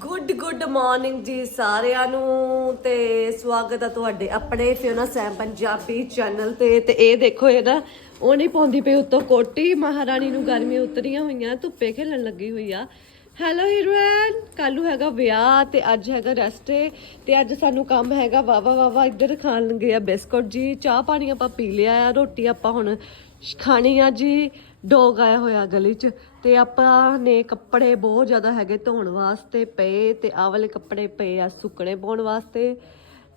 Good good morning ਜੀ ਸਾਰਿਆਂ ਨੂੰ ਤੇ ਸਵਾਗਤ ਆ ਤੁਹਾਡੇ ਆਪਣੇ ਫਿਓਨਾ ਸੈਮ ਪੰਜਾਬੀ ਚੈਨਲ ਤੇ। ਤੇ ਇਹ ਦੇਖੋ ਇਹ ਨਾ, ਉਹ ਨਹੀਂ ਪਾਉਂਦੀ ਪਈ ਉੱਤੋਂ ਕੋਟੀ, ਮਹਾਰਾਣੀ ਨੂੰ ਗਰਮੀਆਂ ਉਤਰੀਆਂ ਹੋਈਆਂ, ਧੁੱਪੇ ਖੇਲਣ ਲੱਗੀ ਹੋਈ ਆ। ਹੈਲੋ ਹੀਰੋਇਨ ਕੱਲੂ ਹੈਗਾ ਵਿਆਹ ਤੇ ਅੱਜ ਹੈਗਾ ਰੈਸਟ ਤੇ ਅੱਜ ਸਾਨੂੰ ਕੰਮ ਹੈਗਾ ਵਾਵਾ ਵਾਵਾ ਇੱਧਰ ਖਾਣ ਲੱਗੇ ਆ ਬਿਸਕੁਟ ਜੀ, ਚਾਹ ਪਾਣੀ ਆਪਾਂ ਪੀ ਲਿਆ ਆ, ਰੋਟੀ ਆਪਾਂ ਹੁਣ ਖਾਣੀ ਆ ਜੀ। ਡੋਗ ਆਇਆ ਹੋਇਆ ਗਲੀ 'ਚ ਤੇ ਆਪਾਂ ਨੇ ਕੱਪੜੇ ਬਹੁਤ ਜ਼ਿਆਦਾ ਹੈਗੇ ਧੋਣ ਵਾਸਤੇ ਪਏ ਤੇ ਆਹ ਵਾਲੇ ਕੱਪੜੇ ਪਏ ਆ ਸੁੱਕਣੇ ਪਾਉਣ ਵਾਸਤੇ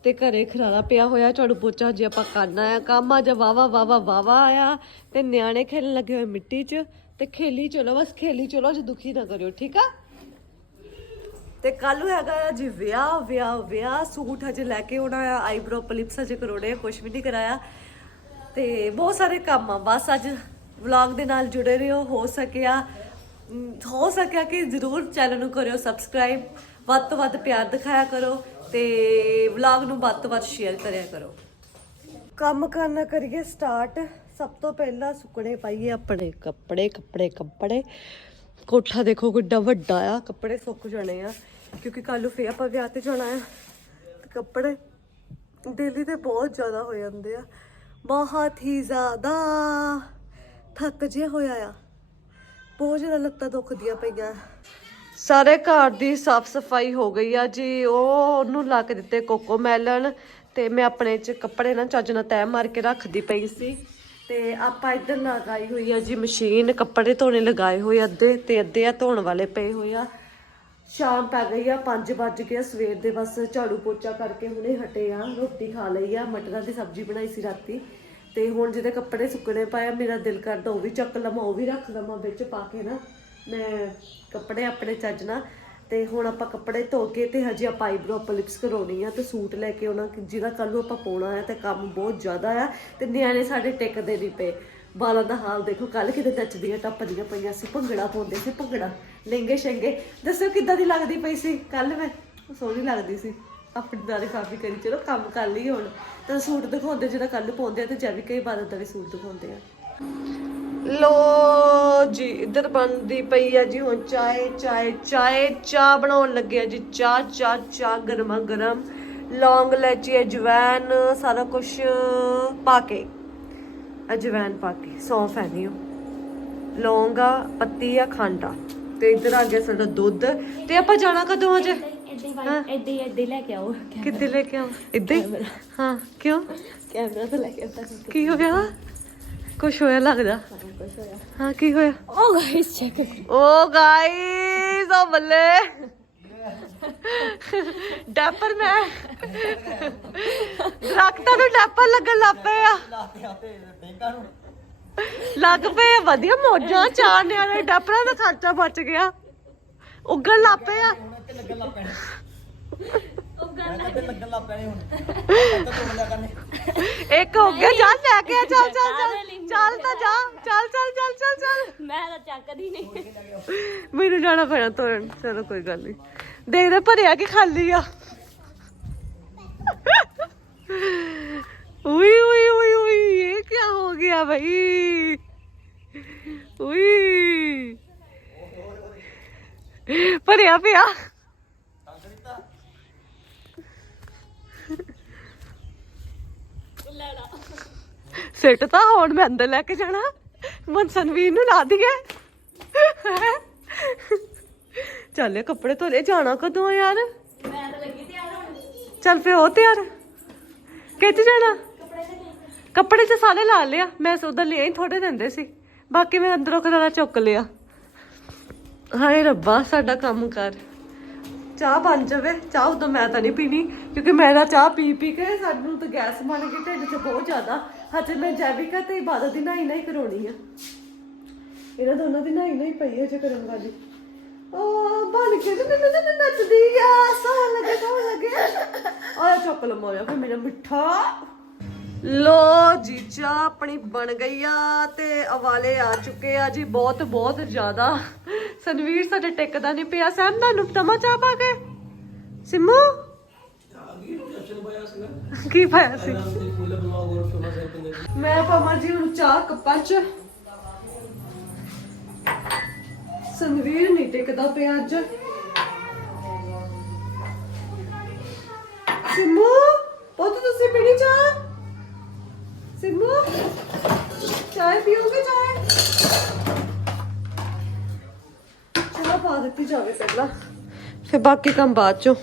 ਤੇ ਘਰੇ ਖਰਾਰਾ ਪਿਆ ਹੋਇਆ ਝਾੜੂ ਪੋਚਾ ਜੇ ਆਪਾਂ ਕਰਨਾ ਆ ਕੰਮ ਆ ਅੱਜ ਵਾਵਾ ਵਾਵਾ ਵਾਵਾ ਆਇਆ ਤੇ ਨਿਆਣੇ ਖੇਲਣ ਲੱਗੇ ਹੋਏ ਮਿੱਟੀ 'ਚ ਤੇ ਖੇਲੀ ਚਲੋ, ਬਸ ਖੇਲੀ ਚਲੋ ਜੇ ਦੁਖੀ ਨਾ ਕਰਿਓ, ਠੀਕ ਆ? ਤੇ ਕੱਲ ਨੂੰ ਹੈਗਾ ਆ ਜੀ ਵਿਆਹ ਵਿਆਹ ਵਿਆਹ, ਸੂਟ ਹਜੇ ਲੈ ਕੇ ਆਉਣਾ ਆ, ਆਈਬ੍ਰੋ, ਪਲਿਪਸ ਹਜੇ ਕਰਾਉਣੇ ਆ ਕੁਝ ਵੀ ਨਹੀਂ ਕਰਾਇਆ ਤੇ ਬਹੁਤ ਸਾਰੇ ਕੰਮ ਆ, ਬਸ ਅੱਜ ਵਲੌਗ ਦੇ ਨਾਲ ਜੁੜੇ ਰਹੋ, ਹੋ ਸਕਿਆ ਹੋ ਸਕਿਆ ਕਿ ਜ਼ਰੂਰ ਚੈਨਲ ਨੂੰ ਕਰਿਓ ਸਬਸਕ੍ਰਾਈਬ ਵੱਧ ਤੋਂ ਵੱਧ ਪਿਆਰ ਦਿਖਾਇਆ ਕਰੋ ਤੇ ਵਲੌਗ ਨੂੰ ਵੱਧ ਤੋਂ ਵੱਧ ਸ਼ੇਅਰ ਕਰਿਆ ਕਰੋ। ਕੰਮ ਕਰਨਾ ਕਰੀਏ ਸਟਾਰਟ ਸਭ ਤੋਂ ਪਹਿਲਾਂ ਸੁੱਕਣੇ ਪਾਈਏ ਆਪਣੇ ਕੱਪੜੇ ਕੱਪੜੇ ਕੱਪੜੇ। ਕੋਠਾ ਦੇਖੋ ਕਿੱਡਾ ਵੱਡਾ ਆ, ਕੱਪੜੇ ਸੁੱਕ ਜਾਣੇ ਆ, ਕਿਉਂਕਿ ਕੱਲ ਨੂੰ ਫੇਰ ਆਪਾਂ ਵਿਆਹ ਤੇ ਜਾਣਾ ਆ। ਤੇ ਕੱਪੜੇ ਡੇਲੀ ਤੇ ਬਹੁਤ ਜ਼ਿਆਦਾ ਹੋ ਜਾਂਦੇ ਆ। ਬਹੁਤ ਹੀ ਜ਼ਿਆਦਾ। ਥੱਕ ਜਿਹਾ ਹੋਇਆ ਆ। ਬਹੁਤ ਜ਼ਿਆਦਾ ਲੱਤਾਂ ਦੁਖਦੀਆਂ ਪਈਆਂ। ਸਾਰੇ ਘਰ ਦੀ ਸਾਫ਼ ਸਫ਼ਾਈ ਹੋ ਗਈ ਆ ਜੀ। ਉਹ ਉਹਨੂੰ ਲਾ ਕੇ ਦਿੱਤੇ ਕੋਕੋ ਮੈਲਨ ਤੇ ਮੈਂ ਆਪਣੇ ਚ ਕੱਪੜੇ ਨਾ ਚੱਜ ਨਾਲ ਤੈਅ ਮਾਰ ਕੇ ਰੱਖਦੀ ਪਈ ਸੀ। ਤੇ ਆਪਾਂ ਇੱਧਰ ਲਗਾਈ ਹੋਈ ਆ ਜੀ ਮਸ਼ੀਨ। ਕੱਪੜੇ ਧੋਣੇ ਲਗਾਏ ਹੋਏ ਅੱਧੇ ਤੇ ਅੱਧੇ ਆ ਧੋਣ ਵਾਲੇ ਪਏ ਹੋਏ ਆ। ਸ਼ਾਮ ਪੈ ਗਈ ਆ 5 ਵੱਜ ਗਏ ਆ, ਸਵੇਰ ਦੇ। ਬਸ ਝਾੜੂ ਪੋਚਾ ਕਰਕੇ ਹੁਣੇ ਹਟੇ ਆ। ਰੋਟੀ ਖਾ ਲਈ ਆ ਮਟਰਾਂ ਦੀ ਸਬਜ਼ੀ ਬਣਾਈ ਸੀ ਰਾਤੀ। ਤੇ ਹੁਣ ਜਿਹਦੇ ਕੱਪੜੇ ਸੁੱਕਣੇ ਪਾਇਆ ਮੇਰਾ ਦਿਲ ਕਰਦਾ ਉਹ ਵੀ ਚੱਕ ਲਵਾਂ, ਉਹ ਵੀ ਰੱਖ ਲਵਾਂ ਵਿੱਚ ਪਾ ਕੇ ਨਾ। ਮੈਂ ਕੱਪੜੇ ਆਪਣੇ ਚੱਜ ਨਾਲ ਤੇ ਹੁਣ ਆਪਾਂ ਕੱਪੜੇ ਧੋ ਕੇ ਤੇ ਹਜੇ ਆਪਾਂ ਆਈਬ੍ਰੋ ਲਿਪਸ ਕਰਾਉਣੀ ਆ ਤੇ ਸੂਟ ਲੈ ਕੇ ਆਉਣਾ, ਜਿਹਦਾ ਕੱਲ ਨੂੰ ਆਪਾਂ ਪਾਉਣਾ ਆ ਤੇ ਕੰਮ ਬਹੁਤ ਜ਼ਿਆਦਾ ਆ ਤੇ ਨਿਆਣੇ ਸਾਡੇ ਟਿਕਦੇ ਨਹੀਂ ਪਏ। ਬਾਲਾਂ ਦਾ ਹਾਲ ਦੇਖੋ ਕੱਲ ਕਿਤੇ ਨੱਚਦੀਆਂ ਟੱਪਦੀਆਂ ਪਈਆਂ ਸੀ, ਭੰਗੜਾ ਪਾਉਂਦੇ ਸੀ, ਭੰਗੜਾ ਲਹਿੰਗੇ ਸ਼ੰਗੇ ਦੱਸੋ ਕਿੱਦਾਂ ਦੀ ਲੱਗਦੀ ਪਈ ਸੀ ਕੱਲ ਮੈਂ? ਸੋਹਣੀ ਲੱਗਦੀ ਸੀ। ਆਪਣੀ ਦਾਦੀ ਕਾਫੀ ਕਰੀ, ਚਲੋ ਕੰਮ ਕਰ ਲਈ ਹੁਣ। ਤਾਂ ਸੂਟ ਦਿਖਾਉਂਦੇ, ਜਿਹੜਾ ਕੱਲ ਪਾਉਂਦੇ ਆ ਤੇ ਜੈਵਿਕ ਕਈ ਬਾਦਲ ਦਾ ਸੂਟ ਦਿਖਾਉਂਦੇ ਆ। ਲੋ ਜੀ, ਇੱਧਰ ਬਣਦੀ ਪਈ ਆ ਜੀ, ਹੁਣ ਚਾਏ ਚਾਏ ਚਾਏ, ਚਾਹ ਬਣਾਉਣ ਲੱਗੇ ਆ ਜੀ। ਚਾਹ ਚਾਹ ਚਾਹ, ਗਰਮਾ ਗਰਮ। ਲੌਂਗ ਲੈਚੀ ਅਜਵੈਨ ਸਾਰਾ ਕੁਝ ਪਾ ਕੇ। ਅਜਵੈਨ ਪਾ ਕੇ, ਸੌਂਫ ਹੈ ਨਹੀਂ ਉਹ। ਲੌਂਗ ਆ, ਪੱਤੀ ਆ, ਖੰਡ ਆ। ਤੇ ਇੱਧਰ ਆ ਗਿਆ ਸਾਡਾ ਦੁੱਧ। ਤੇ ਆਪਾਂ ਜਾਣਾ ਕਦੋਂ ਅਜੇ ਏਦਾਂ ਹੀ ਏਦਾਂ ਹੀ ਏਦਾਂ ਹੀ ਲੈ ਕੇ ਆਓ। ਕਿੱਥੇ ਲੈ ਕੇ ਆਵਾਂ ਇੱਦਾਂ ਹੀ? ਹਾਂ ਕਿਉਂ? ਕੈਮਰਾ ਤੇ ਲੈ ਕੇ ਆਉਂਦਾ ਕੀ ਹੋ ਗਿਆ ਕੁਛ ਹੋਇਆ ਲੱਗਦਾ? ਕੁਝ ਹੋਇਆ। ਹਾਂ ਕੀ ਹੋਇਆ? Oh guys check oh guys ਓ ਬੱਲੇ। ਡੈਪਰ ਮੈਂ। ਦਰਖਤਾਂ ਨੂੰ ਡੈਪਰ ਲੱਗਣ ਲੱਗ ਪਏ ਆ। ਲੱਗ ਪਏ ਵਧੀਆ ਮੌਜਾਂ ਚਾਰ ਨਿਆਣੇ ਡੈਪਰਾਂ ਦਾ ਖਰਚਾ ਬਚ ਗਿਆ। ਉੱਗਣ ਲੱਗ ਪਏ ਆ ਇੱਕ ਹੋ ਗਿਆ ਜਾ ਲੈ ਕੇ ਆ ਚੱਲ ਚੱਲ ਚੱਲ ਚੱਲ ਤਾਂ ਜਾ ਚੱਲ ਚੱਲ ਚੱਲ ਚੱਲ ਚੱਲ ਮੈਂ ਤਾਂ ਚੱਕਦੀ ਨਹੀਂ ਮੈਨੂੰ ਜਾਣਾ ਪੈਣਾ ਤੋਰਨ ਚਲੋ ਕੋਈ ਗੱਲ ਨਹੀਂ ਦੇਖਦੇ ਭਰਿਆ ਕਿ ਖਾਲੀ ਆ ਉਈ ਉਈ ਉਈ ਉਈ ਇਹ ਕੀ ਹੋ ਗਿਆ ਭਾਈ ਉਈ ਭਰਿਆ ਪਿਆ ਸਿੱਟ ਤਾਂ ਹੁਣ ਮੈਂ ਅੰਦਰ ਲੈ ਕੇ ਜਾਣਾ। ਮਨਸਨਵੀਰ ਨੂੰ ਲਾ ਦਈਏ। ਚੱਲ ਕੱਪੜੇ ਧੋਲੇ ਜਾਣਾ ਕਦੋਂ ਆ ਯਾਰ? ਮੈਂ ਤਾਂ ਲੱਗੀ ਤਿਆਰ ਹੋਣ ਚੱਲ ਫੇ ਉਹ ਤਿਆਰ। ਕਿੱਥੇ ਜਾਣਾ? ਕੱਪੜੇ ਤੇ ਸਾਰੇ ਲਾ ਲਿਆ। ਮੈਂ ਸੋਦਾ ਲਿਆ ਹੀ ਥੋੜੇ ਦਿੰਦੇ ਸੀ। ਬਾਕੀ ਮੈਂ ਅੰਦਰੋਂ ਖਲਾਰਾ ਚੁੱਕ ਲਿਆ। ਹਾਏ ਰੱਬਾ ਸਾਡਾ ਕੰਮ ਕਰ। ਚਾਹ ਬਣ ਜਾਵੇ। ਚਾਹ ਉਦੋਂ ਮੈਂ ਤਾਂ ਨਹੀਂ ਪੀਣੀ ਕਿਉਂਕਿ ਮੇਰਾ ਚਾਹ ਪੀ ਪੀ ਕੇ ਸਾਨੂੰ ਤਾਂ ਗੈਸ ਬਣ ਗਈ ਢਿੱਡ 'ਚ ਬਹੁਤ ਜ਼ਿਆਦਾ। ਹਜੇ ਮੈਂ ਜੈਵਿਕਾ ਤੇ ਇਬਾਦਤ ਦੀ ਨਹਾਈ ਨਹੀਂ ਕਰਾਉਣੀ ਆ। ਇਹਨਾਂ ਦੋਨਾਂ ਦੀ ਨਹਾਈ ਨਹੀਂ ਪਈ ਹੈ ਜੇ ਕਰਨ ਵਾਲੀ। ਉਹ ਬਣ ਕੇ ਤੇ ਮੈਨੂੰ ਤੇ ਨੱਚਦੀ ਆ ਸੋਹਣ ਲੱਗੇ ਸੋਹਣ ਲੱਗੇ। ਆਹ ਚੁੱਕ ਲਮੋਇਆ ਫਿਰ ਮੇਰਾ ਮਿੱਠਾ। ਲੋ ਜੀ ਚਾਹ ਆਪਣੀ ਬਣ ਗਈ ਆ ਤੇ ਅਵਾਲੇ ਆ ਚੁੱਕੇ ਆ ਜੀ ਬਹੁਤ ਬਹੁਤ ਜ਼ਿਆਦਾ। ਸਨਵੀਰ ਸਾਡੇ ਟਿਕਦਾ ਨਹੀਂ ਪਿਆ ਸੈਮ ਤੁਹਾਨੂੰ ਤਮਾ ਚਾਹ ਪਾ ਕੇ। ਸਿੰਮੂ? ਕੀ ਪਾਇਆ ਸੀ? ਮੈਂ ਪਮਾ ਜੀ ਹੁਣ ਚਾਹ ਕੱਪਾਂ ਚ। ਸਨਵੀਰ ਨਹੀਂ ਟਿਕਦਾ ਪਿਆ ਅੱਜ। ਸਿਮੂ, ਪੁੱਤ ਤੁਸੀਂ ਪੀਣੀ ਚਾਹ? ਸਿਮੂ, ਚਾਹ ਪੀਓਗੇ ਚਾਹ? ਚਲੋ ਪਾ ਦਿੱਤੀ ਜਾਵੇ ਪਹਿਲਾਂ। ਫਿਰ ਬਾਕੀ ਕੰਮ ਬਾਅਦ ਚੋਂ।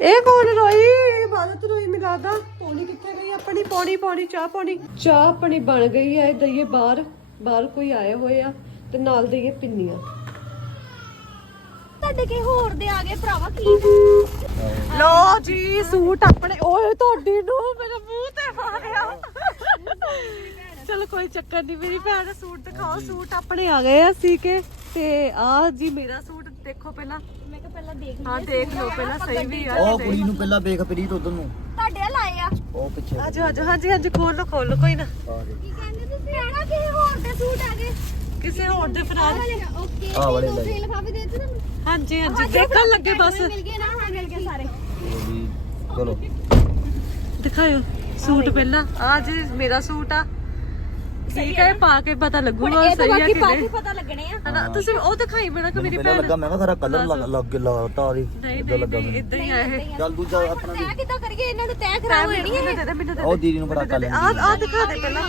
ਇਹ ਕੌਣ ਰੋਈ? ਇਬਾਦਤ ਰੋਈ ਮਿਲਾਦਾ ਪੌਣੀ ਕਿੱਥੇ ਗਈ ਆਪਣੀ? ਪੌਣੀ ਪੌਣੀ ਚਾਹ ਪੌਣੀ। ਚਾਹ ਆਪਣੀ ਬਣ ਗਈ ਹੈ ਦਈਏ ਬਾਹਰ। ਬਾਹਰ ਕੋਈ ਆਏ ਹੋਏ ਆ ਤੇ ਨਾਲ ਦਈਏ ਪਿੰਨੀਆਂ। ਤੁਹਾਡੇ ਕੇ ਹੋਰ ਦੇ ਆ ਗਏ ਭਰਾਵਾ ਕੀ ਲੋ ਜੀ ਸੂਟ ਆਪਣੇ ਓਏ ਤੁਹਾਡੀ ਨੂੰ ਮੇਰੇ ਮੂੰਹ ਤੇ ਮਾਰਿਆ ਚਲੋ ਕੋਈ ਚੱਕਰ ਨਹੀਂ ਮੇਰੀ ਭੈਣ ਦਾ ਸੂਟ ਦਿਖਾਓ। ਸੂਟ ਆਪਣੇ ਆ ਗਏ ਆ ਸੀ ਕੇ ਤੇ ਆ ਜੀ ਮੇਰਾ ਸੂਟ। ਦੇਖੋ ਪਹਿਲਾਂ। ਪਹਿਲਾਂ ਦੇਖ ਹਾਂ ਦੇਖ ਲਓ ਪਹਿਲਾਂ ਸਹੀ ਵੀ ਆ ਉਹ ਕੁੜੀ ਨੂੰ ਪਹਿਲਾਂ ਵੇਖ ਪ੍ਰੀਤ ਉਧਰ ਨੂੰ। ਤੁਹਾਡੇ ਆ ਲਾਏ ਆ। ਉਹ ਪਿੱਛੇ ਆਜੋ ਆਜੋ ਹਾਂਜੀ ਹਾਂਜੀ ਖੋਲ ਲਓ ਖੋਲ ਲਓ ਕੋਈ ਨਾ। ਆ ਗਏ। ਕੀ ਕਹਿੰਦੇ ਤੁਸੀਂ? ਆਣਾ ਕਿਸੇ ਹੋਰ ਦੇ ਸੂਟ ਆ ਗਏ ਕਿਸੇ ਹੋਰ ਦੇ ਫਰਾਜ ਓਕੇ ਆਹ ਵਾਲੇ ਲੈ। ਦੂਸਰੇ ਲਿਫਾਫੇ ਦੇ ਦਿੱਤੇ ਤੁਹਾਨੂੰ? ਹਾਂਜੀ ਹਾਂਜੀ ਦੇਖਣ ਲੱਗੇ ਬਸ। ਮਿਲ ਗਏ ਨਾ ਹਾਂ ਮਿਲ ਗਏ ਸਾਰੇ। ਵੀ ਚਲੋ। ਦਿਖਾਓ ਸੂਟ ਪਹਿਲਾਂ। ਆ ਜੀ ਮੇਰਾ ਸੂਟ ਆ ਠੀਕ ਹੈ ਪਾ ਕੇ ਪਤਾ ਲੱਗੂਗਾ ਇਹ ਤਾਂ ਸਹੀ ਆ ਬਾਕੀ ਕਿ ਪਾ ਕੇ ਨਹੀਂ ਪਤਾ ਲੱਗਣੇ ਆ। ਹਨਾ ਤੁਸੀਂ ਉਹ ਦਿਖਾਈ ਮੇਰਾ ਕਿ ਮੈਨੂੰ ਮੇਰੀ ਪਹਿਲਾਂ ਭੈਣ ਲੱਗਾ ਮੈਂ ਕਿਹਾ ਖਰਾ ਕਲਰ ਲੱਗ ਲੱਗ ਲਾਤਾ ਉਹਦੀ ਨਹੀਂ ਏਦਾਂ ਨਹੀਂ ਲੱਗਾ ਨਹੀਂ ਮੈਨੂੰ। ਇਦਾਂ ਹੀ ਆ ਇਹ। ਚੱਲ ਦੂਜਾ ਆਪਣਾ ਤੈਅ ਕਿੱਦਾਂ ਕਰੀਏ? ਇਹਨਾਂ ਨੂੰ ਤੈਅ ਖਰਾਬ ਹੋ ਜਾਣੀ ਮੈਨੂੰ ਹੈ ਦੇ ਦੇ ਮੈਨੂੰ ਦੇ ਉਹ ਦੀਦੀ ਨੂੰ ਫੜਾ ਕਰ ਦੇ ਲੈਂਦੀ ਆ ਆ ਦਿਖਾ ਦੇ ਪਹਿਲਾਂ।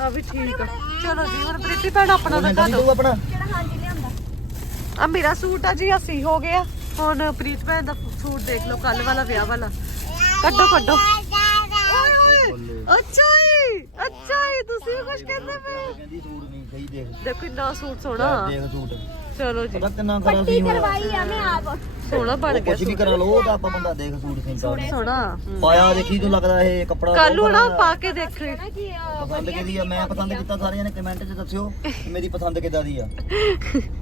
ਆ ਵੀ ਠੀਕ ਆ। ਚਲੋ ਜੀ ਹੁਣ ਪ੍ਰੀਤੀ ਭੈਣ ਆਪਣਾ ਦਿਖਾ ਨਹੀਂ ਦਿਓ। ਤੂੰ ਆਪਣਾ। ਜਿਹੜਾ ਹਾਂਜੀ ਲਿਆਂਦਾ? ਆ ਮੇਰਾ ਸੂਟ ਆ ਜੀ ਅਸੀਂ ਹੋ ਗਿਆ ਹੁਣ ਪ੍ਰੀਤ ਭੈਣ ਦਾ ਸੂਟ ਦੇਖ ਲਓ ਕੱਲ ਵਾਲਾ ਵਿਆਹ ਵਾਲਾ। ਕੱਢੋ ਕੱਢੋ। ਅੱਛਾ ਹੀ ਅੱਛਾ ਹੀ ਤੁਸੀਂ ਵੀ ਕੁਝ ਕਹਿੰਦੇ ਪਏ। ਕਹਿੰਦੀ ਸੂਟ ਨਹੀਂ ਸਹੀ ਦੇਖ। ਦੇਖੋ ਕਿੰਨਾ ਸੂਟ ਸੋਹਣਾ। ਦੇਖ ਸੂਟ। ਚਲੋ ਜੀ। ਪਤਾ ਕਿੰਨਾ ਕਰਾ ਪੱਟੀ ਸੀ ਹੋਇਆ ਕਰਵਾਈ ਆ ਮੈਂ ਆਪ। ਸੋਹਣਾ ਬਣ ਗਿਆ ਕੁਝ ਵੀ ਕਰਾ ਲਓ ਉਹ ਤਾਂ ਆਪਾਂ ਬੰਦਾ ਦੇਖ ਸੂਟ ਸਿੰਦਾ। ਸੋਹਣਾ। ਪਾਇਆ ਦੇਖੀ ਤੂੰ ਲੱਗਦਾ ਇਹ ਕੱਪੜਾ ਕੱਲ ਨੂੰ ਪਾ ਕੇ ਦੇਖੀ। ਨਾ ਕਿ ਅਹ, ਪਸੰਦ ਕਿਹਦੀ ਆ? ਮੈਂ ਪਸੰਦ ਕੀਤਾ ਸਾਰਿਆਂ ਨੇ ਕਮੈਂਟ 'ਚ ਦੱਸਿਓ ਕਿ ਮੇਰੀ ਪਸੰਦ ਕਿੱਦਾਂ ਦੀ ਆ।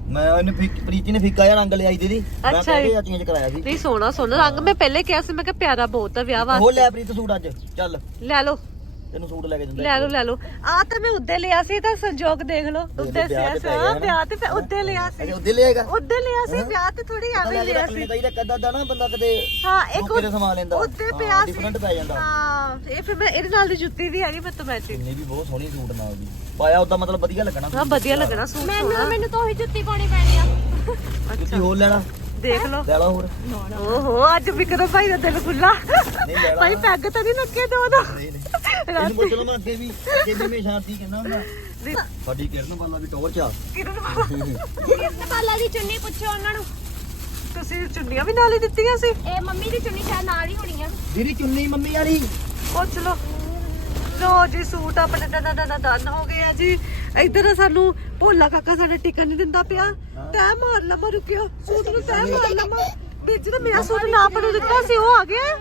ਮੈਂ ਉਹਨੇ ਫਿੱਕ- ਪ੍ਰੀਤੀ ਨੇ ਫਿੱਕਾ ਜਿਹਾ ਰੰਗ ਲਿਆਈ ਦੀਦੀ। ਮੈਂ ਅੱਛਾ ਕਹਿ ਜੀ। ਕੇ ਚੇਂਜ ਕਰਾਇਆ ਸੀ। ਨਹੀਂ ਸੋਹਣਾ ਸੋਹਣਾ ਰੰਗ। ਮੈਂ ਪਹਿਲੇ ਕਿਹਾ ਸੀ ਮੈਂ ਕਿਹਾ ਪਿਆਰਾ ਬਹੁਤ ਆ ਵਿਆਹ ਹੋ ਵਾਸਤੇ। ਲੈ ਪ੍ਰੀਤ ਸੂਟ ਅੱਜ ਚੱਲ। ਲੈ ਲਓ। ਤੈਨੂੰ ਸੂਟ ਲੈ ਕੇ ਦਿੰਦਾ ਲੈ ਲਓ ਲੈ ਲਓ। ਆ ਤਾਂ ਮੈਂ ਉੱਦੇ ਲਿਆ ਸੀ ਤਾਂ ਸੰਜੋਗ ਦੇਖ ਲਓ। ਉੱਦੇ ਸਿਆ ਸਾ। ਵਿਆਹ ਤੇ ਉੱਦੇ ਲਿਆ ਸੀ। ਉਹਦੇ ਲਿਆਏਗਾ? ਉੱਦੇ ਲਿਆ ਸੀ ਵਿਆਹ ਤੇ ਥੋੜੀ ਐਵੇਂ ਲਿਆ ਸੀ। ਚਾਹੀਦਾ ਕਦਾਂ ਦਾ ਨਾ ਬੰਦਾ ਕਦੇ ਹਾਂ ਇੱਕ ਤੇ ਸਮਾਨ ਲੈਂਦਾ। ਉੱਤੇ ਪਿਆ ਸੀ। ਡਿਫਰੈਂਟ ਪੈ ਜਾਂਦਾ। ਹਾਂ ਇਹ ਫਿਰ ਮੈਂ ਇਹਦੇ ਨਾਲ ਦੀ ਜੁੱਤੀ ਵੀ ਹੈਗੀ ਮੈਂ ਤਾਂ ਮੈਚਿੰਗ ਇਹਨੇ ਵੀ ਬਹੁਤ ਸੋਹਣੀ ਸੂਟ ਨਾਲ ਦੀ। ਪਾਇਆ ਉਹਦਾ ਮਤਲਬ ਵਧੀਆ ਲੱਗਣਾ ਹਾਂ ਵਧੀਆ ਲੱਗਣਾ ਸੂਟ ਮੈਨੂੰ ਮੈਨੂੰ ਤਾਂ ਉਹੀ ਜੁੱਤੀ ਪਾਉਣੀ ਪੈਣੀ ਆ। ਜੁੱਤੀ ਹੋਰ ਲੈਣਾ। ਦੇਖ ਲਓ। ਲੈ ਲਾ ਹੋਰ। ਓਹੋ ਅੱਜ ਵਿਕਰਮ ਭਾਈ ਦਾ ਦਿਲ ਖੁੱਲਾ ਨਹੀਂ ਲੈ ਲਾ। ਭਾਈ ਪੈਗ ਤਾਂ ਨਹੀਂ ਲੱਗੇ ਦੋ ਦੋ ਨਹੀਂ ਨਹੀਂ। ਇਹਨੂੰ ਪੁੱਛ ਲਵਾਂ ਅੱਗੇ ਵੀ ਅੱਗੇ ਵੀ ਮੈਂ ਸ਼ਾਂਤੀ ਕਹਿੰਦਾ ਹੁੰਦਾ। ਸਾਡੀ ਕਿਰਨ ਵਾਲਾ ਵੀ ਟੌਰ ਚ ਆ। ਕਿਰਨ ਬਾਬਾ, ਕਿਰਨ ਬਾਲਾ ਦੀ ਚੁੰਨੀ ਪੁੱਛੋ ਉਹਨਾਂ ਨੂੰ। ਤੁਸੀਂ ਚੁੰਨੀਆਂ ਵੀ ਨਾਲ ਹੀ ਦਿੱਤੀਆਂ ਸੀ? ਇਹ ਮੰਮੀ ਦੀ ਚੁੰਨੀ ਸ਼ਾਇਦ ਨਾਲ ਹੀ ਹੋਣੀ ਆ ਦੀਦੀ ਚੁੰਨੀ ਮੰਮੀ ਵਾਲੀ। ਪੁੱਛ ਲਓ। ਲੋ ਜੀ ਸੂਟ ਆਪਣੇ ਦਨ ਦਨ ਦਨ ਹੋ ਗਏ ਆ ਜੀ। ਇੱਧਰ ਸਾਨੂੰ ਭੋਲਾ ਕਾਕਾ ਸਾਡੇ ਟਿਕਣ ਨਹੀਂ ਦਿੰਦਾ ਪਿਆ। ਤੈ ਮਾਰ ਲਮਾ ਰੁਕਿਓ। ਸੂਟ ਨੂੰ ਤੈ ਮਾਰ ਲਮਾ ਵਿੱਚ ਤਾਂ ਮੇਰਾ ਸੂਟ ਨਾਪ ਨੂੰ ਦਿੱਤਾ ਸੀ ਉਹ ਆ ਗਿਆ।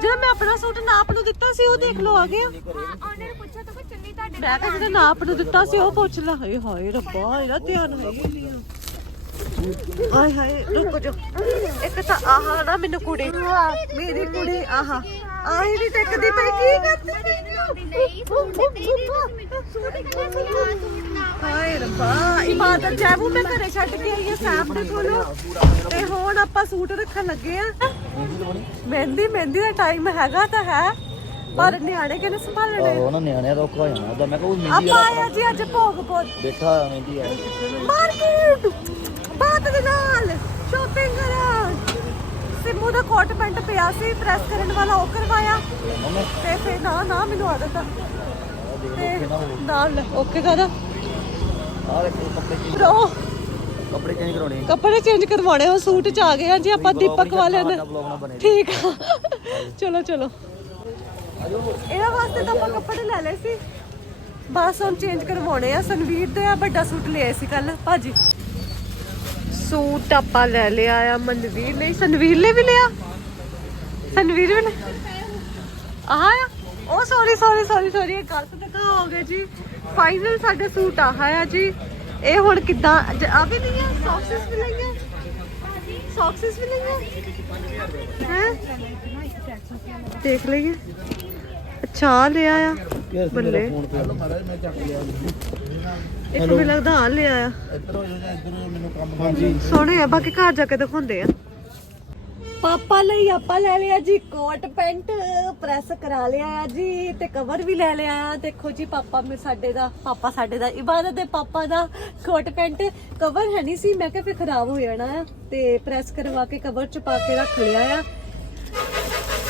ਜਿਹੜਾ ਮੈਂ ਆਪਣਾ ਸੂਟ ਨਾਪ ਨੂੰ ਦਿੱਤਾ ਸੀ, ਉਹ ਦੇਖ ਲਓ, ਆ ਗਿਆ। ਉਹਨਾਂ ਨੂੰ ਪੁੱਛੋ ਤਾਂ ਕੋਈ ਚੁੰਨੀ ਤੁਹਾਡੇ ਮੈਂ ਕਿਹਾ ਜਿਹੜਾ ਨਾਪ ਨੂੰ ਦਿੱਤਾ ਸੀ, ਉਹ ਪੁੱਛ ਲਾ। ਹਾਏ ਹਾਏ, ਰੱਬਾ ਇਹਦਾ ਧਿਆਨ ਹੈ ਹੀ ਨਹੀਂ ਆ। ਹਾਏ ਹਾਏ, ਰੁਕ ਜਾ ਇੱਕ ਤਾਂ ਆਹ ਨਾ ਮੈਨੂੰ ਕੁੜੀ, ਮੇਰੀ ਕੁੜੀ, ਆਹ। ਆਹੀ ਨਹੀਂ ਟਿਕਦੀ ਪਈ, ਕੀ ਹਾਏ, ਰੱਬਾ ਇਬਾਦਤ ਜਾਬੂ ਮੈਂ ਘਰੇ ਛੱਡ ਕੇ ਆਈ ਆ ਸਾਹਿਬ ਦੇ ਕੋਲੋਂ ਤੇ ਹੁਣ ਆਪਾਂ ਸੂਟ ਰੱਖਣ ਲੱਗੇ ਆ। ਮਹਿੰਦੀ ਮਹਿੰਦੀ ਦਾ ਟਾਈਮ ਹੈਗਾ ਤਾਂ ਹੈ ਪਰ ਨਿਆਣੇ ਕਿਨੇ ਸੰਭਾਲਣੇ? ਆਹੋ ਨਾ ਨਿਆਣਿਆਂ ਦਾ ਔਖਾ ਹੋ ਜਾਣਾ ਉਹਦਾ ਮੈਂ ਕਿਹਾ ਉਹ ਮਹਿੰਦੀ ਆਪਾਂ ਆਇਆ ਜੀ ਅੱਜ ਭੋਗ ਪੋਤ ਬੈਠਾ ਮਹਿੰਦੀ ਆ ਮਾਰਕੀਟ ਬਾਤ ਦੇ ਨਾਲ ਸ਼ਾਪਿੰਗ ਕਰਾਂ ਸਿਮੂ ਦਾ ਕੋਟ ਪੈਂਟ ਪਿਆ ਸੀ ਪ੍ਰੈਸ ਕਰਨ ਵਾਲਾ ਉਹ ਕਰਵਾਇਆ। ਤੇ ਫੇ ਨਾ ਨਾ ਮੈਨੂੰ ਆਦਤ ਆ। ਨਾਲ ਓਕੇ ਕਰਾ ਦੇਖੋ ਕੱਪੜੇ। ਚੇਂਜ ਬ్రో ਕੱਪੜੇ ਚੇਂਜ ਕਰਾਉਣੇ ਕੱਪੜੇ ਚੇਂਜ ਕਰਵਾਉਣੇ ਹੋ ਸੂਟ ਚ ਆ ਗਏ ਆ ਜੀ ਆਪਾਂ ਦੀਪਕ ਵਾਲਿਆਂ ਨੇ। ਨਾ ਠੀਕ ਆ। ਚਲੋ ਚਲੋ। ਇਹਨਾਂ ਵਾਸਤੇ ਤਾਂ ਆਪਾਂ ਕੱਪੜੇ ਲੈ ਲਏ ਸੀ। ਬਸ ਹੁਣ ਚੇਂਜ ਕਰਵਾਉਣੇ ਆ। ਸਨਵੀਰ ਦੇ ਆ ਵੱਡਾ ਸੂਟ ਲਿਆ ਸੀ ਕੱਲ। ਭਾਜੀ। ਸੂਟ ਆਪਾਂ ਲੈ ਲਿਆ ਆ ਮਨਵੀਰ ਲਈ ਸਨਵੀਰ ਲਈ ਵੀ ਲਿਆ? ਸਨਵੀਰ ਵੀ ਆਹ ਆ। ਉਹ ਸੌਰੀ ਸੌਰੀ ਸੌਰੀ ਸੌਰੀ ਇਹ ਗਲਤ ਦਿਖਾ ਹੋ ਗਿਆ ਜੀ। ਫਾਈਨਲ ਸਾਡੇ ਸੂਟ ਆਹ ਆ ਜੀ। ਇਹ ਹੁਣ ਕਿੱਦਾਂ? ਜ- ਆ ਵੀ ਨਹੀਂ ਆ ਸੌਕਸਸ ਵੀ ਲਈਆਂ? ਸੌਕਸਸ ਵੀ ਲਈਆਂ? ਹੈ? ਦੇਖ ਲਈਏ ਅੱਛਾ ਆ ਲਿਆ ਆ। ਬੱਲੇ। ਫੋਨ ਤੇ ਮੈਂ ਚੱਕ ਲਿਆ ਇੱਕ ਮੈਨੂੰ ਲੱਗਦਾ ਆ ਲਿਆ ਆ। ਇੱਧਰ ਹੋ ਜਾ ਇੱਧਰ ਮੈਨੂੰ ਕੰਮ ਹਾਂਜੀ ਸੋਹਣੇ ਆ ਬਾਕੀ ਘਰ ਜਾ ਕੇ ਦਿਖਾਉਂਦੇ ਆ। ਪਾਪਾ ਲਈ ਆਪਾਂ ਲੈ ਲਿਆ ਜੀ ਕੋਟ ਪੈਂਟ, ਪ੍ਰੈਸ ਕਰਾ ਲਿਆ ਆ ਜੀ, ਤੇ ਕਵਰ ਵੀ ਲੈ ਲਿਆ। ਆ ਦੇਖੋ ਜੀ ਪਾਪਾ ਮੇ ਸਾਡੇ ਦਾ, ਪਾਪਾ ਸਾਡੇ ਦਾ, ਇਬਾਦਤ ਦੇ ਪਾਪਾ ਦਾ ਕੋਟ ਪੈਂਟ। ਕਵਰ ਹੈ ਨਹੀਂ ਸੀ, ਮੈਂ ਕਿਹਾ ਫਿਰ ਖਰਾਬ ਹੋ ਜਾਣਾ ਆ। ਤੇ ਪ੍ਰੈਸ ਕਰਵਾ ਕੇ ਕਵਰ ਚ ਪਾ ਕੇ ਰੱਖ ਲਿਆ ਆ।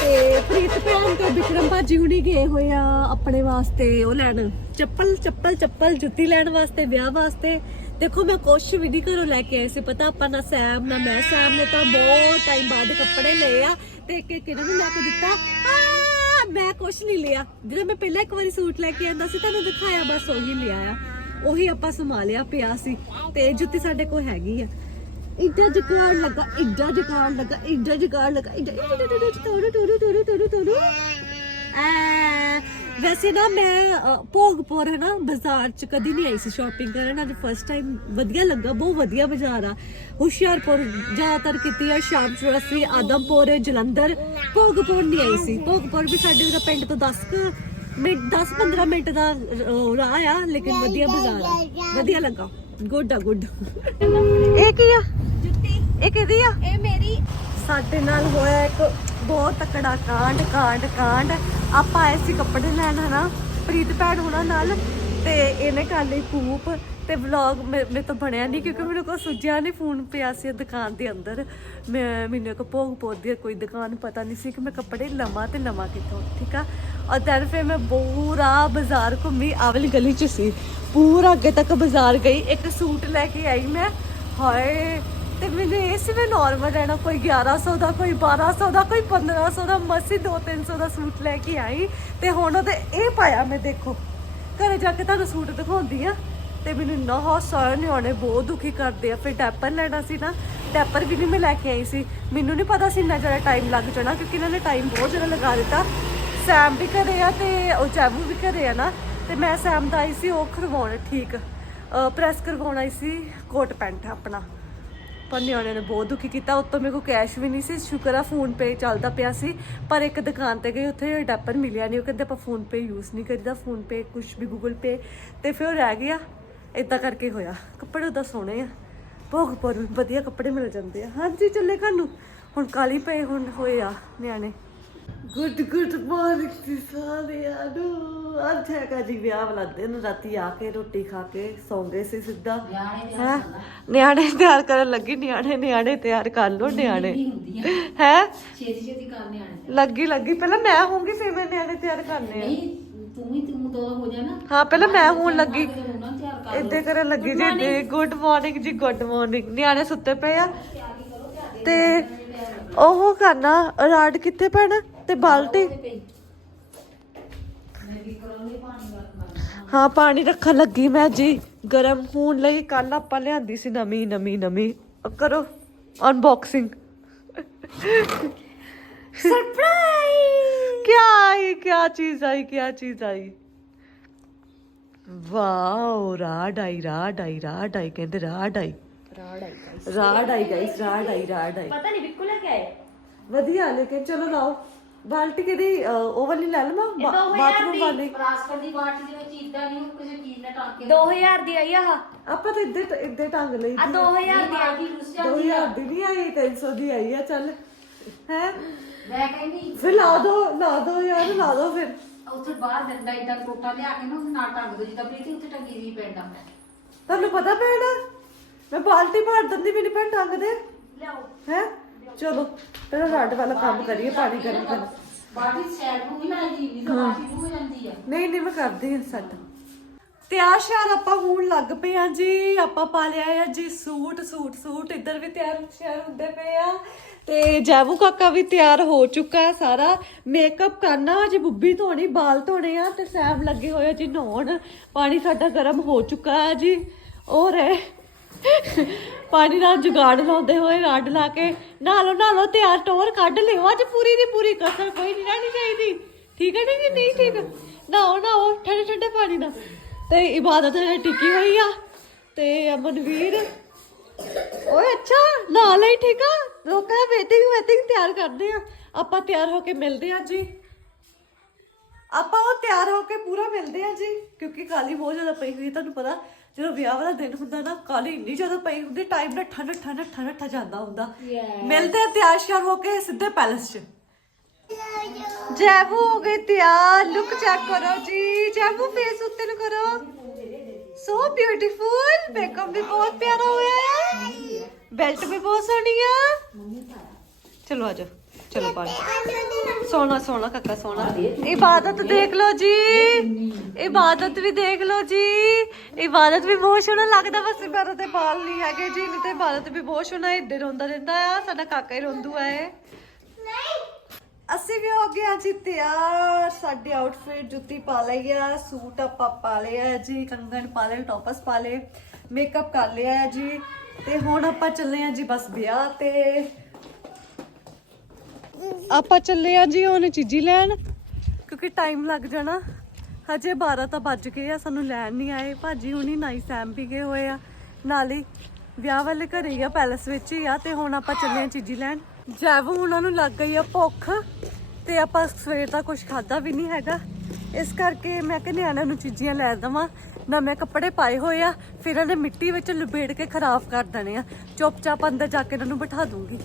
ਤੇ ਪ੍ਰੀਤ ਭੈਣ ਤੇ ਵਿਕਰਮ ਭਾਜੀ ਹੁਣੀ ਗਏ ਹੋਏ ਆ ਆਪਣੇ ਵਾਸਤੇ ਉਹ ਲੈਣ। ਚੱਪਲ ਚੱਪਲ ਚੱਪਲ ਜੁੱਤੀ ਲੈਣ ਵਾਸਤੇ, ਵਿਆਹ ਵਾਸਤੇ। ਦੇਖੋ ਮੈਂ ਕੁਛ ਵੀ ਨਹੀਂ ਘਰੋਂ ਲੈ ਕੇ ਆਈ ਸੀ ਪਤਾ ਆਪਾਂ ਨਾ ਸੈਮ ਨਾ ਮੈਂ ਸੈਮ ਨੇ ਤਾਂ ਬਹੁਤ ਟਾਈਮ ਬਾਅਦ ਕੱਪੜੇ ਲਏ ਆ ਤੇ ਇੱਕ ਇੱਕ ਇਹਨੂੰ ਵੀ ਲੈ ਕੇ ਦਿੱਤਾ ਆ ਮੈਂ ਕੁਛ ਨਹੀਂ ਲਿਆ ਜਿਹੜਾ ਮੈਂ ਪਹਿਲਾਂ ਇੱਕ ਵਾਰੀ ਸੂਟ ਲੈ ਕੇ ਆਂਦਾ ਸੀ ਤੁਹਾਨੂੰ ਦਿਖਾਇਆ ਬਸ ਉਹੀ ਲਿਆ ਆ ਉਹੀ ਆਪਾਂ ਸੰਭਾਲਿਆ ਪਿਆ ਸੀ ਤੇ ਜੁੱਤੀ ਸਾਡੇ ਕੋਲ ਹੈਗੀ ਆ ਇੱਡਾ ਜੁਗਾੜ ਲੱਗਾ ਇੱਡਾ ਜੁਗਾੜ ਲੱਗਾ ਇੱਡਾ ਜੁਗਾੜ ਲੱਗਾ ਇੱਡਾ ਟੋਰੂ ਟੋਰੂ ਟੋਰੂ ਟੋਰੂ ਟੋਰੂ ਐ ਵੈਸੇ ਨਾ ਮੈਂ ਅ, ਭੋਗਪੁਰ ਹੈ ਨਾ ਬਾਜ਼ਾਰ ਚ ਕਦੀ ਨਹੀਂ ਆਈ ਸੀ ਸ਼ਾਪਿੰਗ ਕਰਨ। ਅੱਜ ਫਸਟ ਟਾਈਮ ਵਧੀਆ ਲੱਗਾ ਬਹੁਤ ਵਧੀਆ ਬਾਜ਼ਾਰ ਆ। ਹੁਸ਼ਿਆਰਪੁਰ ਜ਼ਿਆਦਾਤਰ ਕੀਤੀ ਆ ਸ਼ਾਮ ਚੁਰਸੀ ਆਦਮਪੁਰ ਜਲੰਧਰ। ਭੋਗਪੁਰ ਨਹੀਂ ਆਈ ਸੀ। ਭੋਗਪੁਰ ਵੀ ਸਾਡੇ ਉਹਦਾ ਪਿੰਡ ਤੋਂ 10 ਕੁ ਮਿੰਟ 10-15 ਮਿੰਟ ਦਾ ਅ, ਰਾਹ ਆ ਲੇਕਿਨ ਵਧੀਆ ਬਾਜ਼ਾਰ ਆ। ਵਧੀਆ ਲੱਗਾ। ਗੁੱਡ ਆ ਗੁੱਡ ਇਹ ਕੀ ਆ? ਜੁੱਤੀ। ਇਹ ਕਿਹਦੀ ਆ? ਇਹ ਮੇਰੀ ਸਾਡੇ ਨਾਲ ਹੋਇਆ ਇੱਕ ਬਹੁਤ ਤਕੜਾ ਕਾਂਡ ਕਾਂਡ ਕਾਂਡ। ਆਪਾਂ ਆਏ ਸੀ ਕੱਪੜੇ ਲੈਣ, ਹਨਾ? ਪ੍ਰੀਤ ਭੈਣ ਹੋਣਾ ਨਾਲ, ਤੇ ਇਹਨੇ ਕਰ ਲਈ ਪੂਪ ਤੇ ਵਲੌਗ ਮੇਰੇ ਤੋਂ ਬਣਿਆ ਨਹੀਂ ਕਿਉਂਕਿ ਮੇਰੇ ਕੋਲ ਸੁੱਜਿਆ ਨਹੀਂ ਫੋਨ ਪਿਆ ਸੀ ਦੁਕਾਨ ਦੇ ਅੰਦਰ। ਮੈਂ, ਮੈਨੂੰ ਕੋ ਭੋਗ ਪੋਦੀ ਕੋਈ ਦੁਕਾਨ ਪਤਾ ਨਹੀਂ ਸੀ ਕਿ ਮੈਂ ਕੱਪੜੇ ਲਵਾਂ ਤੇ ਲਵਾਂ ਕਿੱਥੋਂ, ਠੀਕ ਆ? ਔਰ then ਫਿਰ ਮੈਂ ਪੂਰਾ ਬਾਜ਼ਾਰ ਘੁੰਮੀ। ਆਵਲੀ ਗਲੀ 'ਚ ਸੀ। ਪੂਰਾ ਅੱਗੇ ਤੱਕ ਬਾਜ਼ਾਰ ਗਈ। ਇੱਕ ਸੂਟ ਲੈ ਕੇ ਆਈ ਮੈਂ। ਹਾਏ! ਤੇ ਮੈਨੂੰ ਇਹ ਸੀ, ਮੈਂ ਨਾਰਮਲ ਰਹਿਣਾ, ਕੋਈ 1100 ਦਾ, ਕੋਈ 1200 ਦਾ, ਕੋਈ 1500 ਦਾ, ਮਸੀ 2-300 ਦਾ ਸੂਟ ਲੈ ਕੇ ਆਈ ਤੇ ਹੁਣ ਉਹਦੇ ਇਹ ਪਾਇਆ ਮੈਂ ਦੇਖੋ। ਘਰੇ ਜਾ ਕੇ ਤੁਹਾਨੂੰ ਸੂਟ ਦਿਖਾਉਂਦੀ ਆ ਤੇ ਮੈਨੂੰ ਨਾ ਸਾਰੇ ਨਿਆਣੇ ਬਹੁਤ ਦੁਖੀ ਕਰਦੇ ਆ। ਫਿਰ ਡੈਪਰ ਲੈਣਾ ਸੀ ਨਾ, ਡੈਪਰ ਵੀ ਨਹੀਂ ਮੈਂ ਲੈ ਕੇ ਆਈ ਸੀ। ਮੈਨੂੰ ਨਹੀਂ ਪਤਾ ਸੀ ਇੰਨਾ ਜ਼ਿਆਦਾ ਟਾਈਮ ਲੱਗ ਜਾਣਾ, ਕਿਉਂਕਿ ਇਹਨਾਂ ਨੇ ਟਾਈਮ ਬਹੁਤ ਜ਼ਿਆਦਾ ਲਗਾ ਦਿੱਤਾ। ਸੈਮ ਵੀ ਘਰੇ ਆ ਤੇ ਉਹ ਜੈਬੂ ਵੀ ਘਰੇ ਆ ਨਾ, ਤੇ ਮੈਂ ਸੈਮ ਦਾ ਆਈ ਸੀ, ਉਹ ਕਰਵਾਉਣ ਠੀਕ। ਪ੍ਰੈਸ ਕਰਵਾਉਣਾ ਆਈ ਸੀ ਕੋਟ ਪੈਂਟ ਆਪਣਾ। ਪਰ ਨਿਆਣਿਆਂ ਨੇ ਬਹੁਤ ਦੁਖੀ ਕੀਤਾ। ਉੱਤੋਂ ਮੇਰੇ ਕੋਲ ਕੈਸ਼ ਵੀ ਨਹੀਂ ਸੀ। ਸ਼ੁਕਰ ਆ ਫੋਨ ਪੇ ਚੱਲਦਾ ਪਿਆ ਸੀ। ਪਰ ਇੱਕ ਦੁਕਾਨ ਤੇ ਗਈ ਉੱਥੇ ਡੈਪਰ ਮਿਲਿਆ ਨਹੀਂ। ਉਹ ਕਹਿੰਦੇ ਆਪਾਂ ਫੋਨ ਪੇ ਯੂਜ਼ ਨਹੀਂ ਕਰੀਦਾ। ਫੋਨ ਪੇ ਕੁਝ ਵੀ ਗੂਗਲ ਪੇ ਤੇ ਫਿਰ ਉਹ ਰਹਿ ਗਿਆ। ਇਦਾਂ ਕਰਕੇ ਹੋਇਆ। ਕੱਪੜੇ ਉਹਦਾ ਸੋਹਣੇ ਆ। ਭੋਗਪੁਰ ਵੀ ਵਧੀਆ ਕੱਪੜੇ ਮਿਲ ਜਾਂਦੇ ਆ। ਹਾਂਜੀ, ਚੱਲੇ ਘਰ ਹੁਣ ਕਾਲੀ ਪਏ ਹੁਣ ਹੋਏ ਆ ਨਿਆਣੇ। ਗੁੱਡ ਗੁੱਡ ਮਾਰਨਿੰਗ ਜੀ ਸਾਰਿਆਂ ਨੂੰ। ਅੱਜ ਹੈਗਾ ਜੀ ਵਿਆਹ ਵਾਲਾ ਦਿਨ ਰਾਤੀ ਆ ਕੇ ਰੋਟੀ ਖਾ ਕੇ ਸੌਂ ਗਏ ਸੀ ਸਿੱਧਾ ਹੈਂ? ਨਿਆਣੇ ਤਿਆਰ ਕਰਨ ਲੱਗੀ ਨਿਆਣੇ ਨਿਆਣੇ ਤਿਆਰ ਕਰ ਲੋ ਨਿਆਣੇ ਹੈ? ਛੇਤੀ ਛੇਤੀ ਲੱਗੀ ਲੱਗੀ। ਪਹਿਲਾਂ ਮੈਂ ਹੋਊਂਗੀ ਫਿਰ ਮੈਂ ਨਿਆਣੇ ਤਿਆਰ ਕਰਨੇ ਆ। ਨਹੀਂ ਤੂੰ ਹੀ ਪਹਿਲਾਂ ਮੈਂ ਹੋਣ ਲੱਗੀ। ਇੱਦਾਂ ਕਰਨ ਲੱਗੀ ਜੀ ਗੁੱਡ ਮਾਰਨਿੰਗ ਜੀ ਗੁੱਡ ਮਾਰਨਿੰਗ। ਨਿਆਣੇ ਸੁੱਤੇ ਪਏ ਆ। ਤੇ ਉਹ ਕਰਨਾ ਰਾਡ ਕਿੱਥੇ ਪੈਣਾ? ਤੇ ਬਾਲਟੀ? ਹਾਂ ਪਾਣੀ ਰੱਖਣ ਲੱਗੀ ਮੈਂ ਜੀ। ਗਰਮ ਹੋਣ ਲਈ ਕੱਲ ਆਪਾਂ ਲਿਆਂਦੀ ਸੀ ਨਵੀਂ ਨਵੀਂ ਨਵੀਂ। ਕਰੋ ਅਨਬਾਕਸਿੰਗ ਸਰਪ੍ਰਾਈਜ਼ ਕੀ ਆਈ ਕੀ ਚੀਜ਼ ਆਈ ਕੀ ਚੀਜ਼ ਆਈ? ਵਾਓ ਰਾਡ ਆਈ ਰਾਡ ਆਈ ਰਾਡ ਆਈ ਕਹਿੰਦੇ ਰਾਡ ਆਈ। ਰਾਡ ਆਈ ਗਾਇਸ ਰਾਡ ਆਈ ਰਾਡ ਆਈ ਪਤਾ ਨਹੀਂ ਬਿੱਕੂ ਲੈ ਕੇ ਆਏ। ਵਧੀਆ ਲੇਕਿਨ ਚਲੋ ਲਾਓ। ਬਾਲਟੀ ਕਿਹਦੀ ਅਹ, ਉਹ ਵਾਲੀ ਲੈ ਲਵਾਂ? ਬਾ- ਦੋ ਹਜ਼ਾਰ ਬਾਥਰੂਮ ਦੀ। ਵਾਲੀ। ਪਲਾਸਟਰ ਦੀ ਬਾਲਟੀ ਦੇ ਵਿੱਚ ਇਦਾਂ ਨਹੀਂ ਕਿਸੇ ਚੀਜ਼ ਨਾਲ ਟਾਂਕ ਕੇ 2000 ਦੀ ਆਈ ਆਹ। ਆਪਾਂ ਤਾਂ ਇੱਦੇ ਇੱਦੇ ਟੰਗ ਲਈ ਆ। 2000 ਦੀ। ਬਾਲਟੀ ਰੁੱਸ ਦੋ ਜਾਂਦੀ ਆ। ਦੀ ਨਹੀਂ ਆਈ 300 ਦੀ ਆਈ ਆ ਚੱਲ। ਹੈ? ਮੈਂ ਕਹਿੰਦੀ ਫਿਰ ਲਾ ਦੋ ਲਾ ਦੋ ਯਾਰ ਲਾ ਦੋ ਫਿਰ। ਉੱਥੇ ਬਾਹਰ ਡੰਡਾ ਇਦਾਂ ਟੋਟਾ ਲਿਆ ਕੇ ਨਾ ਉਹਦੇ ਨਾਲ ਟੰਗ ਦੋ ਜਿੱਦਾਂ ਪ੍ਰੀਤੀ ਉੱਥੇ ਟੰਗੀ ਦੀ ਪੈਂਦਾ। ਤੁਹਾਨੂੰ ਪਤਾ ਪੈਣਾ ਮੈਂ ਬਾਲਟੀ ਭਰ ਦਿੰਦੀ ਮੇਰੀ ਭੈਣ ਟੰਗ ਦੇ। ਲਿਆਓ। ਹੈ? ਚਲੋ ਪਹਿਲਾਂ ਰੱਡ ਵਾਲਾ ਕੰਮ ਕਰੀਏ ਪਾਣੀ ਗਰਮ ਕਰ। ਬਾਲਟੀ ਸਾਈਡ ਨੂੰ ਨਹੀਂ ਲਾਈ ਦੀ ਤਾਂ ਬਾਲਟੀ ਨੂੰ ਹੋ ਜਾਂਦੀ ਆ। ਨਹੀਂ ਨਹੀਂ ਮੈਂ ਕਰਦੀ ਹਾਂ ਸੈੱਟ। ਤਿਆਰ ਸ਼ਿਆਰ ਆਪਾਂ ਹੋਣ ਲੱਗ ਪਏ ਆ ਜੀ ਆਪਾਂ ਪਾ ਲਿਆ ਆ ਜੀ ਸੂਟ ਸੂਟ ਸੂਟ। ਇੱਧਰ ਵੀ ਤਿਆਰ ਸ਼ਿਆਰ ਹੁੰਦੇ ਪਏ ਆ। ਤੇ ਜੈਵੂ ਕਾਕਾ ਵੀ ਤਿਆਰ ਹੋ ਚੁੱਕਾ ਹੈ ਸਾਰਾ। ਮੇਕਅਪ ਕਰਨਾ ਜੀ ਬੁੱਬੀ ਧੋਣੀ ਵਾਲ ਧੋਣੇ ਆ ਤੇ ਸੈਮ ਲੱਗੇ ਹੋਏ ਆ ਜੀ ਨਹਾਉਣ। ਪਾਣੀ ਸਾਡਾ ਗਰਮ ਹੋ ਚੁੱਕਾ ਹੈ ਜੀ। ਔਰ ਪਾਣੀ ਦਾ ਜੁਗਾੜ ਲਾਉਂਦੇ ਹੋਏ ਰੱਡ ਲਾ ਕੇ ਨਾਲੋ ਨਾਲੋ ਤਿਆਰ ਟੋਰ ਕੱਢ ਲਿਓ। ਅੱਜ ਪੂਰੀ ਦੀ ਪੂਰੀ ਕਸਰ ਕੋਈ ਨਹੀਂ ਰਹਿਣੀ ਚਾਹੀਦੀ। ਠੀਕ ਹੈ ਨਹੀਂ ਨਹੀਂ ਠੀਕ? ਨਾਓ ਨਾਓ ਠੰਡੇ ਠੰਡੇ ਪਾਣੀ ਨਾਲ। ਤੇ ਇਬਾਦਤ ਹਜੇ ਹੋਈ ਆ। ਤੇ ਮਨਵੀਰ ਓਏ ਅੱਛਾ ਨਾਲ ਹੀ ਠੀਕ ਆ? ਲੋਕਾਂ ਵੇਟਿੰਗ ਵੇਟਿੰਗ ਤਿਆਰ ਕਰਦੇ ਆ। ਆਪਾਂ ਤਿਆਰ ਹੋ ਕੇ ਮਿਲਦੇ ਆ ਜੀ। ਆਪਾਂ ਉਹ ਤਿਆਰ ਹੋ ਕੇ ਪੂਰਾ ਮਿਲਦੇ ਆ ਜੀ, ਕਿਉਂਕਿ ਕਾਲੀ ਬਹੁਤ ਜ਼ਿਆਦਾ ਪਈ ਹੋਈ ਤੁਹਾਨੂੰ ਪਤਾ। ਜਦੋਂ ਵਿਆਹ ਵਾਲਾ ਦਿਨ ਹੁੰਦਾ ਨਾ ਕਾਲੀ ਇੰਨੀ ਜ਼ਿਆਦਾ ਪਈ ਹੁੰਦੀ ਟਾਈਮ ਨਾਲ ਠੰਡ ਠੰਡ ਠੰਡ ਠ ਜਾਂਦਾ ਹੁੰਦਾ। ਮਿਲਦੇ ਤਿਆਰ ਸ਼ਿਆਰ ਹੋ ਕੇ ਸਿੱਧੇ ਪੈਲਸ 'ਚ। ਜੈਬੂ ਹੋ ਗਏ ਤਿਆਰ ਲੁੱਕ ਚੈੱਕ ਕਰੋ ਜੀ। ਜੈਬੂ ਫੇਸ ਉੱਤੇ ਨੂੰ ਕਰੋ। ਸੋ ਬਿਊਟੀਫੁਲ ਮੇਕਅਪ ਵੀ ਬਹੁਤ ਪਿਆਰਾ ਹੋਇਆ। ਹੈ ਬੈਲਟ ਵੀ ਬਹੁਤ ਸੋਹਣੀ ਆ। ਚਲੋ ਆ ਜਾਓ। ਚਲੋ ਪਾਣੀ ਸੋਹਣਾ ਸੋਹਣਾ ਕੱਕਾ ਸੋਹਣਾ। ਇਬਾਦਤ ਦੇਖ ਲਓ ਜੀ। ਇਬਾਦਤ ਵੀ ਦੇਖ ਲਓ ਜੀ। ਇਬਾਦਤ ਵੀ ਬਹੁਤ ਸੋਹਣਾ ਲੱਗਦਾ। ਬਸ ਇਬਾਦਤ ਦੇ ਬਾਲ ਨਹੀਂ ਹੈਗੇ ਜੀ। ਨਹੀਂ ਤੇ ਇਬਾਦਤ ਵੀ ਬਹੁਤ ਸੋਹਣਾ ਇੱਦੇ ਰੋਂਦਾ ਰਹਿੰਦਾ ਆ। ਸਾਡਾ ਕਾਕਾ ਹੀ ਰੋਂਦੂ ਆ ਇਹ। ਅਸੀਂ ਵੀ ਹੋ ਗਏ ਆ ਜੀ ਤਿਆਰ। ਸਾਡੀ ਆਊਟਫਿਟ ਜੁੱਤੀ ਪਾ ਲਈ ਆ। ਸੂਟ ਆਪਾਂ ਪਾ ਲਿਆ ਜੀ। ਕੰਗਣ ਪਾ ਲਏ ਟੌਪਸ ਪਾ ਲਏ। ਮੇਕਅਪ ਕਰ ਲਿਆ ਜੀ। ਤੇ ਹੁਣ ਆਪਾਂ ਚੱਲੇ ਆ ਜੀ ਬਸ ਵਿਆਹ ਤੇ। ਆਪਾਂ ਚੱਲੇ ਆ ਜੀ ਹੁਣ ਚੀਜ਼ੀ ਲੈਣ। ਕਿਉਂਕਿ ਟਾਈਮ ਲੱਗ ਜਾਣਾ। ਹਜੇ 12 ਤਾਂ ਵੱਜ ਗਏ ਆ, ਸਾਨੂੰ ਲੈਣ ਨਹੀਂ ਆਏ। ਭਾਜੀ ਹੁਣੀ ਨਾਈ ਸੈਮ ਵੀ ਗਏ ਹੋਏ ਆ। ਨਾਲ ਹੀ ਵਿਆਹ ਵਾਲੇ ਘਰੇ ਹੀ ਆ, ਪੈਲਸ ਵਿੱਚ ਹੀ ਆ, ਤੇ ਹੁਣ ਆਪਾਂ ਚੱਲੇ ਆ ਚੀਜ਼ੀ ਲੈਣ। ਜੈਵ ਉਹਨਾਂ ਨੂੰ ਲੱਗ ਗਈ ਆ ਭੁੱਖ, ਤੇ ਆਪਾਂ ਸਵੇਰ ਦਾ ਕੁਝ ਖਾਦਾ ਵੀ ਨਹੀਂ ਹੈਗਾ। ਇਸ ਕਰਕੇ ਮੈਂ ਕਿ ਨਿਆਣਿਆਂ ਨੂੰ ਚੀਜ਼ੀਆਂ ਲੈ ਦਵਾਂ। ਨਵੇਂ ਕੱਪੜੇ ਪਾਏ ਹੋਏ ਆ, ਫਿਰ ਇਹਨੇ ਮਿੱਟੀ ਵਿੱਚ ਲੁਬੇੜ ਕੇ ਖਰਾਬ ਕਰ ਦੇਣੇ ਆ। ਚੁੱਪਚਾਪ ਅੰਦਰ ਜਾ ਕੇ ਇਹਨਾਂ ਨੂੰ ਬਿਠਾ ਦੂੰਗੀ।